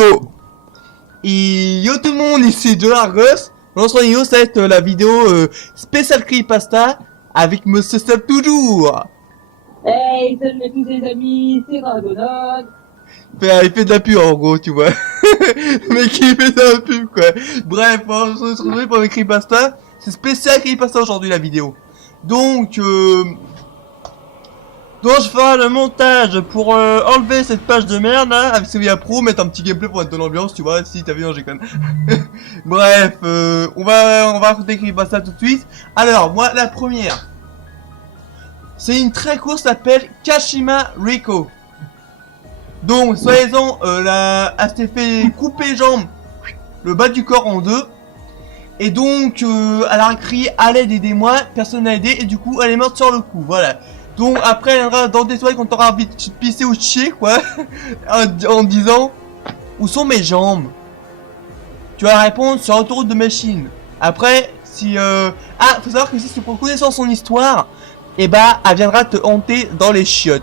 Go! Et yo tout le monde, ici de Largos. Dans cette vidéo, ça va être la vidéo spéciale creepypasta avec Monsieur Seb toujours. Hey, salut à tous les amis, c'est Dragonode. Il fait de la pub en gros, tu vois. Mais qui fait de la pub quoi. Bref, on se retrouve pour le creepypasta. C'est spécial creepypasta aujourd'hui la vidéo. Donc je ferai le montage pour enlever cette page de merde là avec Sevilla Pro, mettre un petit gameplay pour être dans l'ambiance, tu vois. Si t'as vu, non, j'ai connu. Bref, on va raconter creepypasta tout de suite. Alors, moi, la première, c'est une très courte, s'appelle Kashima Riko. Donc, soi-disant, elle s'est fait couper les jambes, le bas du corps en deux. Et donc, elle a crié à l'aide, aidez-moi, personne n'a aidé, et du coup, elle est morte sur le coup, voilà. Donc, après, elle viendra dans des toilettes quand t'auras envie de pisser ou de chier, quoi, en disant, où sont mes jambes? Tu vas répondre sur autoroute de machine. Après, si, faut savoir que si tu prends connaissance son histoire, et bah, elle viendra te hanter dans les chiottes.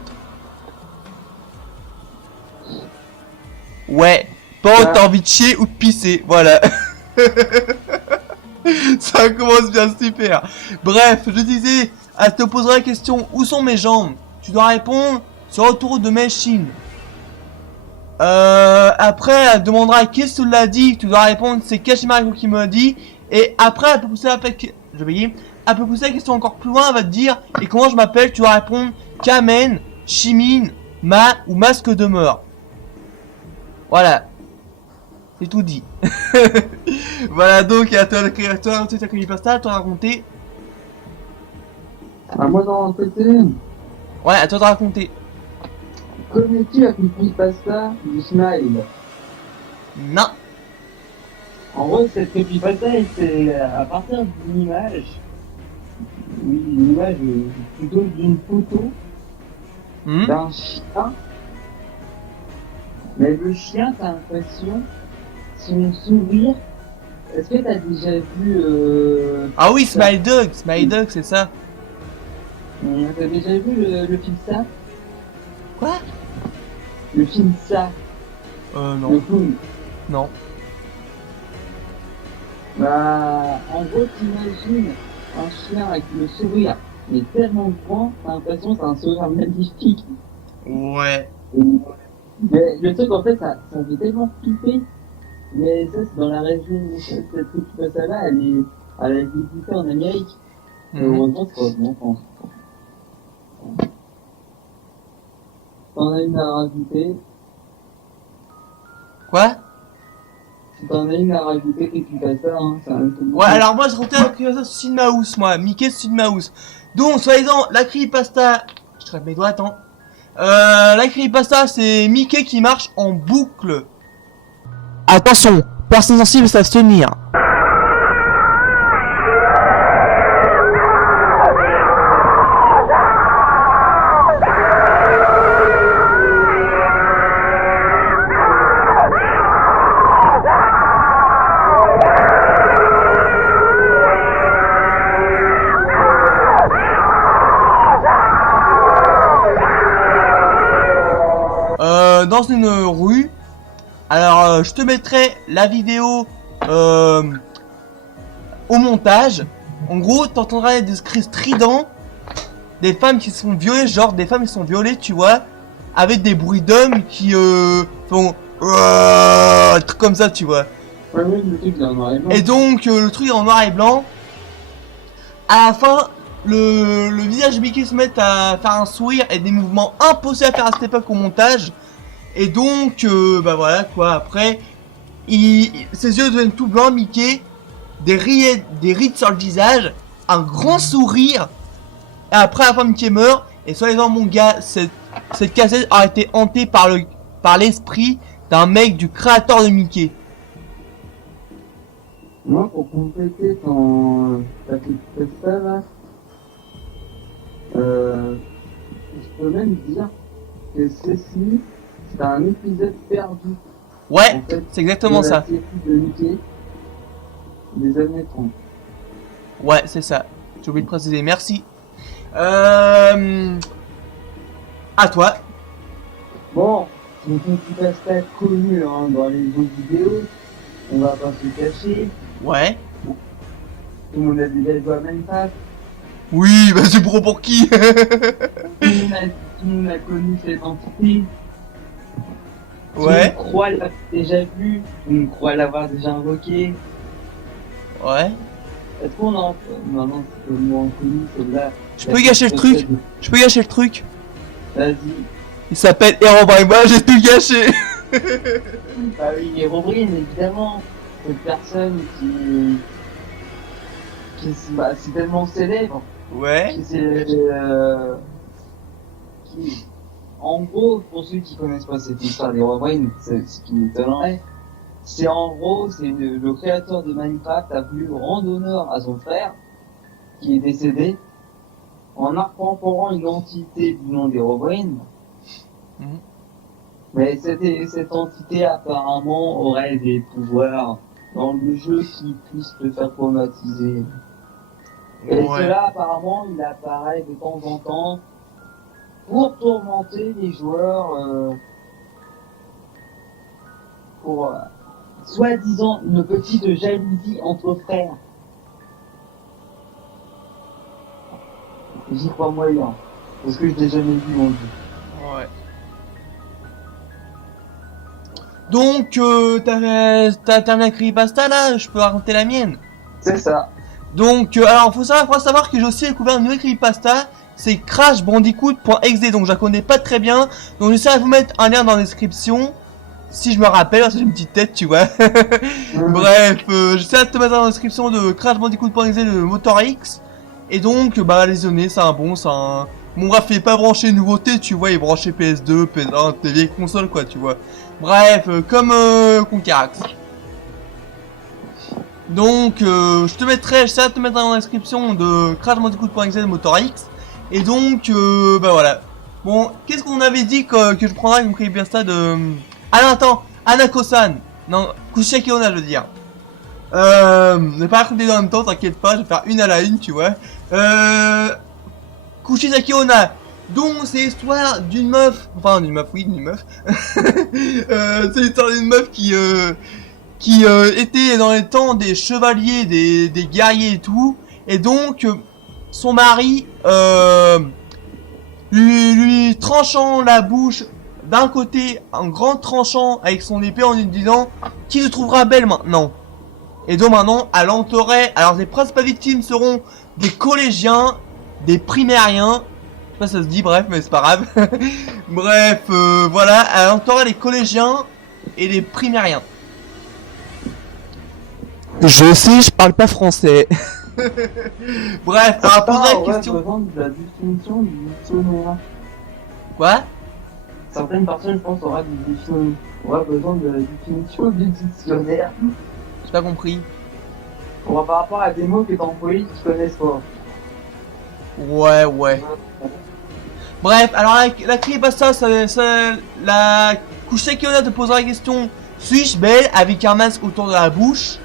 Ouais, quand t'as envie de chier ou de pisser, voilà. Ça commence bien, super. Bref, je disais, elle te posera la question, où sont mes jambes? Tu dois répondre sur autoroute de machine. Après, elle demandera qui te l'a dit. Tu dois répondre, c'est Kashima Riko qui me l'a dit. Et après, elle peut pousser la elle peut pousser la question encore plus loin. Elle va te dire, et comment je m'appelle? Tu dois répondre Kamen, Shimin, Ma ou Masque de mort. Voilà. C'est tout dit. Voilà, donc à toi de raconter ta creepypasta, à toi de raconter. À moi d'en côté, Ouais, à toi de raconter. connais-tu la creepypasta du Smile? Non. En gros, cette creepypasta, c'est à partir d'une image. Oui, une image plutôt d'une photo d'un chien. Mais le chien, t'as l'impression, son sourire. Est-ce que t'as déjà vu Ah oui, Smile Dog, c'est ça. T'as déjà vu le film Ça? Quoi? Le film Ça, le Non. clown. Non. Bah, en gros, t'imagines un chien avec le sourire, mais tellement grand, t'as l'impression que c'est un sourire magnifique. Ouais. Mais le truc, en fait, ça fait tellement flipper. Mais ça, c'est dans la région, cette creepypasta-là, elle a débuté en Amérique. Heureusement, c'est pas en France. T'en as une à rajouter. Quoi? Si t'en as une à rajouter, creepypasta, hein, c'est un peu. Ouais, alors moi je racontais la creepypasta sur Sid Mouse, moi, Mickey Sid Mouse. Donc, soi-disant, la creepypasta. Je traite mes doigts, attends. La creepypasta, c'est Mickey qui marche en boucle. Attention, personnes sensibles savent se tenir. Dans une rue. Alors, je te mettrai la vidéo au montage. En gros, t'entendras des cris stridents, des femmes qui sont violées, genre des femmes qui sont violées, tu vois, avec des bruits d'hommes qui font un truc comme ça, tu vois. Ouais, oui, le truc, il est en noir et blanc. Et donc, le truc est en noir et blanc. À la fin, le visage de Mickey se met à faire un sourire et des mouvements impossibles à faire à cette époque au montage. Et donc, bah voilà quoi, après, ses yeux deviennent tout blancs, Mickey, des rides sur le visage, un grand sourire, et après la fin Mickey meurt, et soi-disant mon gars, cette cassette a été hantée par l'esprit d'un mec du créateur de Mickey. Moi, pour compléter ta creepypasta là, je peux même dire que ceci, c'est un épisode perdu. Ouais, En fait, c'est exactement ça. La série de Mickey des années 30. Ouais, c'est ça. J'ai oublié de préciser, merci. À toi. Bon, une creepypasta connue hein, dans les jeux vidéo. On va pas se cacher. Ouais. Tout le monde a déjà joué à Minecraft. Oui, bah c'est pour qui? Tout le monde a connu cette entité. Ouais. On croit l'avoir déjà vu. On croit l'avoir déjà invoqué. Ouais. Est-ce qu'on en... Maintenant, c'est le moins connu, celle-là. Je peux gâcher le truc? Je peux gâcher le truc? Vas-y. Il s'appelle Herobrine, moi j'ai tout gâché. Bah oui, Herobrine, évidemment. Cette personne bah, c'est tellement célèbre. Ouais. En gros, pour ceux qui connaissent pas cette histoire d'Herobrine, c'est ce qui m'étonnerait. C'est en gros, le créateur de Minecraft a voulu rendre honneur à son frère, qui est décédé, en incorporant une entité du nom d'Herobrine. Mhm. Mais cette entité apparemment aurait des pouvoirs dans le jeu qui puissent te faire traumatiser. Et Ouais. cela apparemment il apparaît de temps en temps pour tourmenter les joueurs pour soi-disant une petite jalousie entre frères. J'y crois moyen, parce que je l'ai jamais vu mon jeu. Ouais. Donc, t'as terminé la creepypasta là? Je peux raconter la mienne. C'est ça. Donc, alors, faut savoir que j'ai aussi découvert une nouvelle creepypasta. C'est crashbandicoot.exe, donc je la connais pas très bien. Donc, j'essaie de vous mettre un lien dans la description. Si je me rappelle, parce que j'ai une petite tête, tu vois. Bref, j'essaie de te mettre dans la description de crashbandicoot.exe de Motor X. Et donc, bah, les données, c'est un bon, c'est un... Bon, bref, il est pas branché nouveauté, tu vois, il est branché PS2, PS1, tes vieilles consoles, quoi, tu vois. Bref, comme Conquerax. Donc, j'essaie de te mettre dans la description de crashbandicoot.exe de Motor X. Et donc, bah voilà. Bon, qu'est-ce qu'on avait dit que je prendrais comme creepypasta de... Ah non, attends, Anako-san. Non, Kuseki Onna, je veux dire. Ne pas raconter en même temps, t'inquiète pas, je vais faire une à la une, tu vois. Kushisaki Onna. Donc, c'est l'histoire d'une meuf. Enfin, d'une meuf, oui, d'une meuf. C'est l'histoire d'une meuf qui était dans les temps des chevaliers, des guerriers et tout. Et donc, son mari, lui tranchant la bouche d'un côté, un grand tranchant avec son épée en lui disant « Qui te trouvera belle maintenant ?» Et donc maintenant, elle entourait... Alors les principales victimes seront des collégiens, des primériens... Je sais pas si ça se dit, bref, mais c'est pas grave. Bref, voilà, elle entourait les collégiens et les primériens. Je sais, je parle pas français. Bref, alors poser la question... De la définition du dictionnaire. Quoi? Certaines personnes, je pense, aura besoin de la définition du dictionnaire. J'ai pas compris. Par rapport à des mots que t'as employés qui connaissent pas. Ouais. Bref, alors la creepypasta, la Kuseki Onna te posera la question: suis-je belle avec un masque autour de la bouche?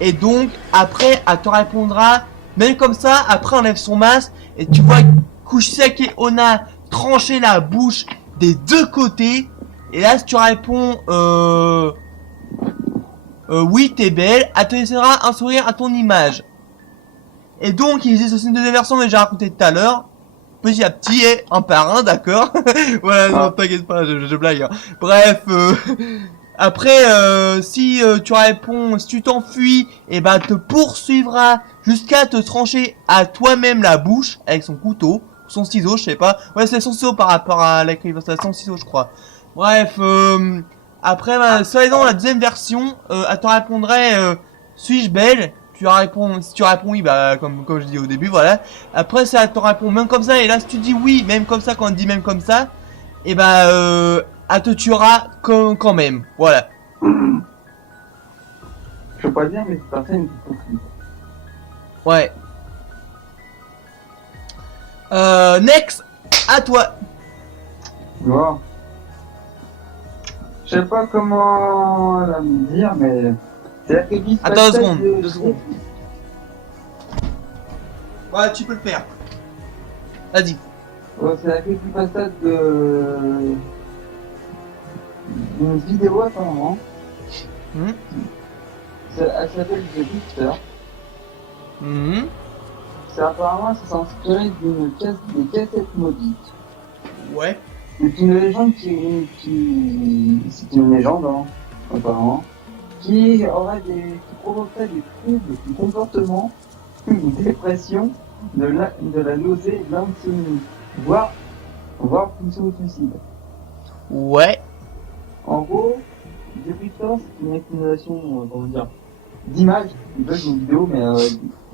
Et donc, après, elle te répondra, même comme ça, après on enlève son masque, et tu vois Kuseki Onna trancher la bouche des deux côtés. Et là, si tu réponds, oui, t'es belle, elle te laissera un sourire à ton image. Et donc, il existe aussi une deuxième version, mais j'ai raconté tout à l'heure. Petit à petit, et un par un, d'accord. Voilà, non, t'inquiète pas, je blague. Hein. Bref, après, si tu réponds, si tu t'enfuis, et ben, te poursuivra jusqu'à te trancher à toi-même la bouche avec son couteau, son ciseau, je sais pas. Ouais, c'est son ciseau par rapport à la c'est son ciseau, je crois. Bref, après, bah, dans la deuxième version, elle te répondrait, suis-je belle? Si tu réponds oui, bah, comme je dis au début, voilà. Après, ça te répond même comme ça, et là, si tu dis oui, même comme ça, quand on dit même comme ça, et bah, elle te tuera quand même, voilà. Je peux pas dire, mais cette personne est compris. Ouais. Next, à toi. Bon. Je sais pas comment la dire, mais c'est la creepypasta. Attends 2 secondes. Ouais, tu peux le faire. Vas-y. Ouais, c'est la creepypasta de une vidéo apparemment. Mhm. Elle s'appelle The Lifter. Mhm. Apparemment, ça s'est inspiré des cassettes maudites. Ouais. C'est une légende c'est une légende, hein, apparemment, qui provoquerait des troubles du comportement, une dépression, de la nausée, de l'insomnie, voire pousser au suicide. Ouais. En gros, The Lifter, c'est une accumulation, comment dire, d'images, c'est pas une vidéo, mais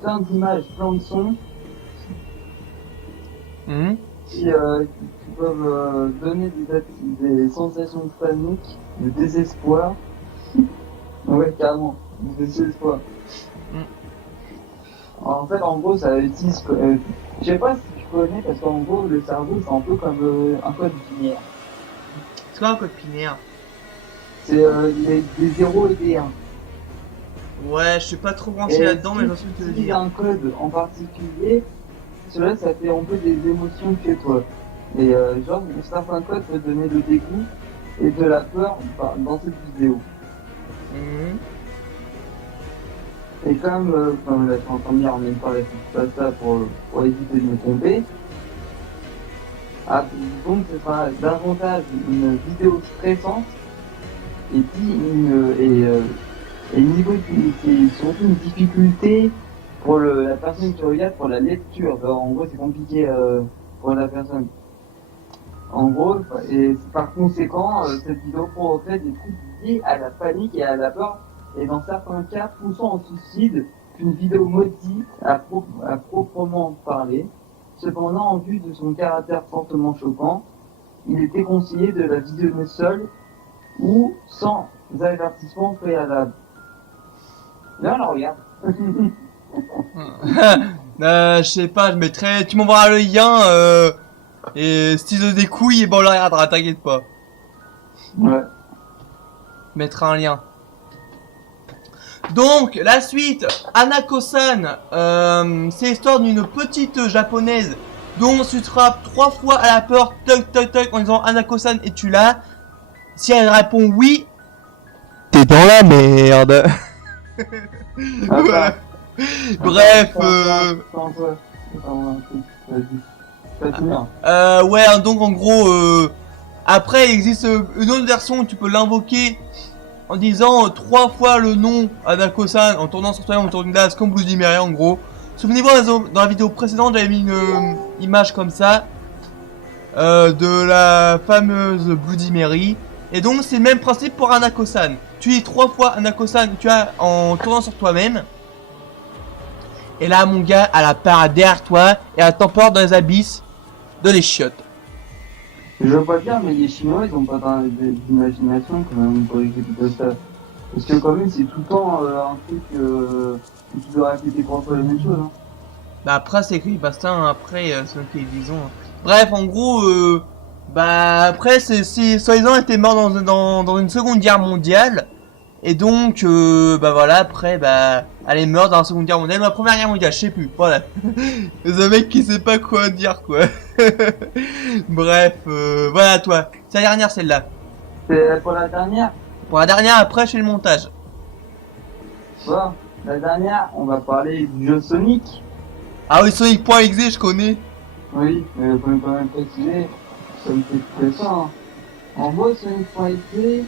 plein d'images, plein de sons, Mhm. qui peuvent donner des sensations de panique, de désespoir. Ouais, carrément, du désespoir. En fait, en gros, ça utilise. Je sais pas si tu connais, parce qu'en gros, le cerveau, c'est un peu comme un code binaire. C'est quoi un code binaire? C'est des 0 et des 1. Ouais, je suis pas trop branché Et là-dedans, mais si j'en suis te tu le utilises dire. un code en particulier, cela, ça fait un peu des émotions chez toi. Et genre, certains codes peuvent donner le dégoût et de la peur dans cette vidéo. Mhm. Et comme là, je suis en train de dire en même temps pas ça pour éviter de me tromper, donc ce sera davantage une vidéo stressante et puis niveau c'est surtout une difficulté pour la personne qui regarde pour la lecture. Alors, en gros, c'est compliqué pour la personne. En gros, et par conséquent, cette vidéo provoquerait des troubles liés à la panique et à la peur, et dans certains cas poussant au suicide, qu'une vidéo maudite à proprement parler. Cependant, en vue de son caractère fortement choquant, il était conseillé de la visionner seule ou sans avertissement préalable. Là, on regarde. Je sais pas, je mettrai. Tu m'enverras le lien, et si ils ont des couilles, et ben on le regardera, t'inquiète pas. Ouais. Je mettrai un lien. Donc, la suite, Anako-san, c'est l'histoire d'une petite japonaise dont tu frappes 3 fois à la porte, toc toc toc, en disant Anako-san, es-tu là? Si elle répond oui, t'es dans la merde. Voilà. Bref, ouais, donc en gros, après il existe une autre version où tu peux l'invoquer en disant 3 fois le nom Anako-san en tournant sur toi-même autour d'une glace comme Bloody Mary en gros. Souvenez-vous, dans la vidéo précédente, j'avais mis une image comme ça de la fameuse Bloody Mary. Et donc c'est le même principe pour Anako-san. Tu dis 3 fois Anako-san, tu as en tournant sur toi-même. Et là, mon gars, elle apparaît derrière toi et elle t'emporte dans les abysses de les chiottes. Je veux pas dire, mais les Chinois, ils ont pas d'imagination quand même pour exécuter ça. Parce que quand même, c'est tout le temps un truc où tu dois répéter 3 fois la même chose. Hein. Bah après, c'est écrit basta, hein, après, c'est nous qui les disons. Bref, en gros, bah après, c'est soi-disant était mort dans une seconde guerre mondiale. Et donc, bah voilà, après, bah, elle est morte dans la seconde guerre mondiale, ou la première guerre mondiale, je sais plus, voilà. C'est un mec qui sait pas quoi dire, quoi. Bref, voilà, toi. C'est la dernière, celle-là. C'est pour la dernière. Pour la dernière, après, je fais le montage. Bon, la dernière, on va parler du jeu Sonic. Ah oui, Sonic.exe, je connais. Oui, mais faut quand même préciser, ça me fait très ça. Hein. En gros, Sonic.exe,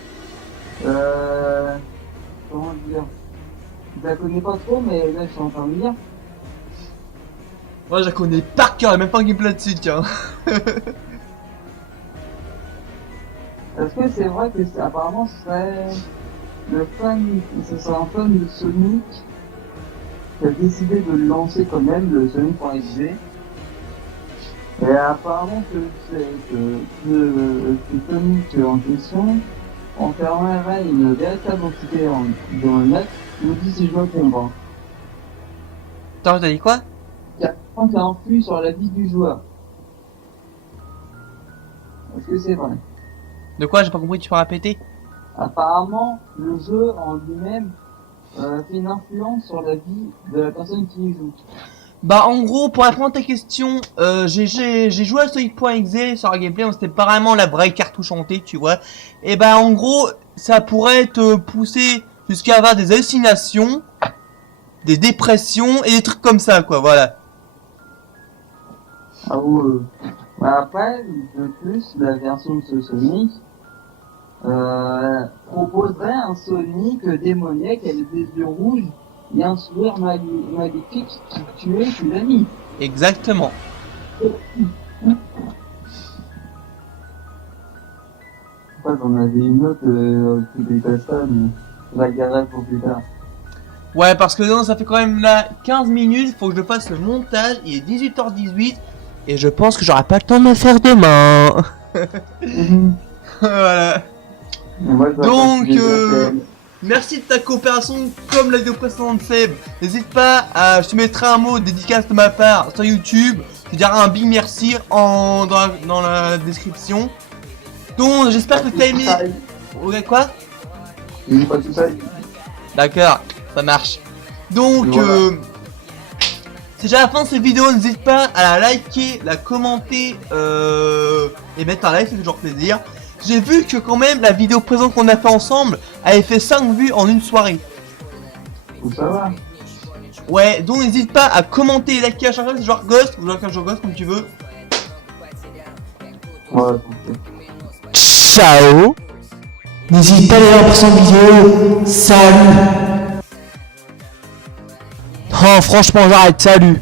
comment dire, je la connais pas trop, mais là, je suis en train de lire. Moi, je la connais par cœur, il y a même pas un gameplay dessus, tiens. Est-ce que c'est vrai que apparemment ce serait ce serait un fan de Sonic qui a décidé de le lancer quand même, le Sonic.exe. Et apparemment que Sonic en question enfermerait une véritable entité dans le net, je me dis si je me trompe. Hein. Attends, t'as dit quoi? Qui influe sur la vie du joueur. Est-ce que c'est vrai? De quoi? J'ai pas compris, tu peux répéter? Apparemment, le jeu en lui-même fait une influence sur la vie de la personne qui y joue. Bah en gros, pour répondre à ta question, j'ai joué à Sonic.exe sur un gameplay, donc c'était pas vraiment la vraie cartouche hantée, tu vois. Et bah en gros, ça pourrait te pousser jusqu'à avoir des hallucinations, des dépressions et des trucs comme ça, quoi, voilà. Ah ouais. Bah après, de plus, la version de ce Sonic proposerait un Sonic démoniaque avec des yeux rouges et un sourire maléfique qui tuait ses amis. Exactement. Après, j'en avais une autre qui dépasse ça, mais je la garderai pour plus tard. Ouais, parce que non, ça fait quand même là 15 minutes, faut que je fasse le montage, il est 18h18, et je pense que j'aurai pas le temps de le faire demain. Voilà. Moi, je dois Donc, passer des appels. merci de ta coopération, comme la vidéo précédente Seb. N'hésite pas à, je te mettrai un mot de dédicace de ma part sur YouTube. Je te dirai un big merci dans la description. Donc, j'espère que t'as aimé. Ouais, quoi? Je dis pas tout ça. D'accord, ça marche. Donc, Voilà. c'est déjà la fin de cette vidéo, n'hésite pas à la liker, la commenter et mettre un like, ça fait toujours plaisir. J'ai vu que quand même la vidéo présente qu'on a fait ensemble avait fait 5 vues en une soirée. Faut savoir. Ouais, donc n'hésite pas à commenter et liker à chaque fois, c'est genre Ghost, ou genre Ghost comme tu veux. Ouais, Ciao. N'hésite pas à aller voir pour son vidéo. Salut. Oh franchement j'arrête, salut.